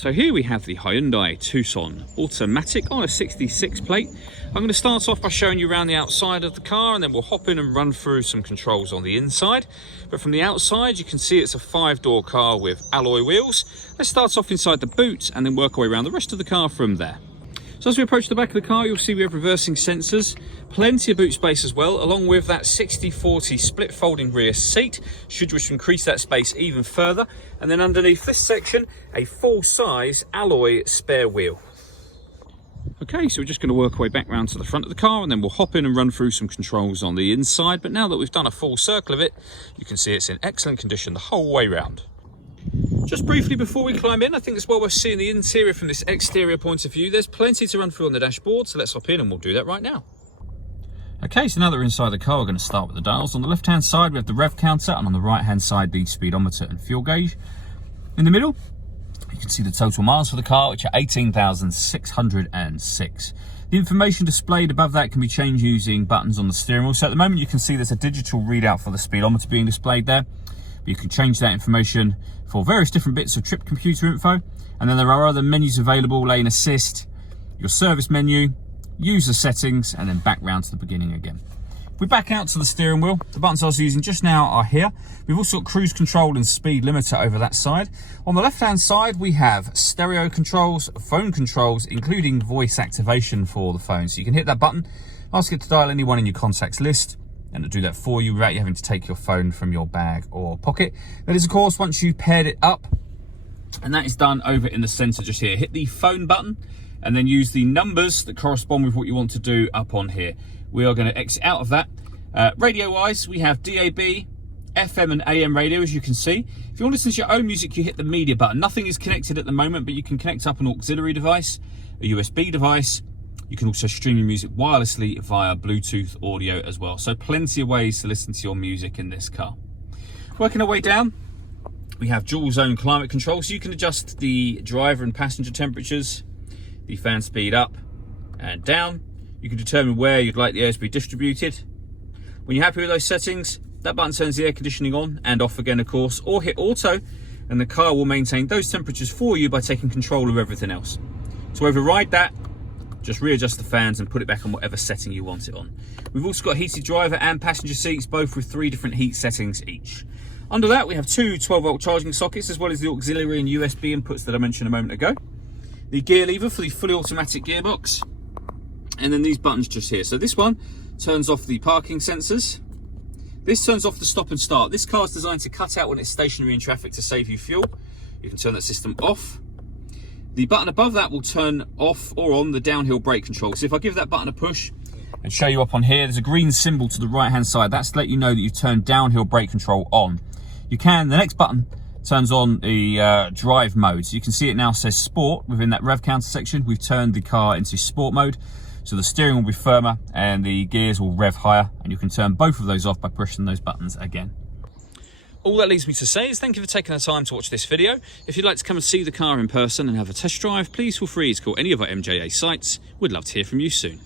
So here we have the Hyundai Tucson automatic on a 66 plate. I'm going to start off by showing you around the outside of the car, and then we'll hop in and run through some controls on the inside. But from the outside you can see it's a 5-door car with alloy wheels. Let's start off inside the boot and then work our way around the rest of the car from there. So as we approach the back of the car, you'll see we have reversing sensors, plenty of boot space as well, along with that 60/40 split folding rear seat, should wish to increase that space even further. And then underneath this section, a full-size alloy spare wheel. Okay, so we're just going to work our way back round to the front of the car, and then we'll hop in and run through some controls on the inside. But now that we've done a full circle of it, you can see it's in excellent condition the whole way round. Just briefly before we climb in, I think it's well worth seeing the interior from this exterior point of view. There's plenty to run through on the dashboard, so let's hop in and we'll do that right now. Okay, so now that we're inside the car, we're going to start with the dials. On the left hand side we have the rev counter, and on the right hand side the speedometer and fuel gauge. In the middle you can see the total miles for the car, which are 18,606. The information displayed above that can be changed using buttons on the steering wheel. So at the moment you can see there's a digital readout for the speedometer being displayed there. But you can change that information for various different bits of trip computer info. And then there are other menus available: lane assist, your service menu, user settings, and then back round to the beginning again. If we back out to the steering wheel, the buttons I was using just now are here. We've also got cruise control and speed limiter over that side. On the left hand side we have stereo controls, phone controls, including voice activation for the phone. So you can hit that button, ask it to dial anyone in your contacts list, and it'll do that for you without you having to take your phone from your bag or pocket. That is, of course, once you've paired it up, and that is done over in the center just here. Hit the phone button and then use the numbers that correspond with what you want to do up on here. We are going to exit out of that. Radio wise, we have DAB, FM and AM radio, as you can see. If you want to listen to your own music, you hit the media button. Nothing is connected at the moment, but you can connect up an auxiliary device, a USB device. You can also stream your music wirelessly via Bluetooth audio as well. So plenty of ways to listen to your music in this car. Working our way down, we have dual zone climate control. So you can adjust the driver and passenger temperatures, the fan speed up and down. You can determine where you'd like the air to be distributed. When you're happy with those settings, that button turns the air conditioning on and off again, of course, or hit auto, and the car will maintain those temperatures for you by taking control of everything else. To override that, just readjust the fans and put it back on whatever setting you want it on. We've also got heated driver and passenger seats, both with 3 different heat settings each. Under that we have 2 12-volt charging sockets, as well as the auxiliary and USB inputs that I mentioned a moment ago. The gear lever for the fully automatic gearbox, and then these buttons just here. So this one turns off the parking sensors. This turns off the stop and start. This car is designed to cut out when it's stationary in traffic to save you fuel. You can turn that system off. The button above that will turn off or on the downhill brake control. So if I give that button a push and show you up on here, there's a green symbol to the right hand side. That's to let you know that you've turned downhill brake control on. You can, the next button turns on the drive mode. So you can see it now says sport within that rev counter section. We've turned the car into sport mode. So the steering will be firmer and the gears will rev higher, and you can turn both of those off by pushing those buttons again. All that leaves me to say is thank you for taking the time to watch this video. If you'd like to come and see the car in person and have a test drive, please feel free to call any of our MJA sites. We'd love to hear from you soon.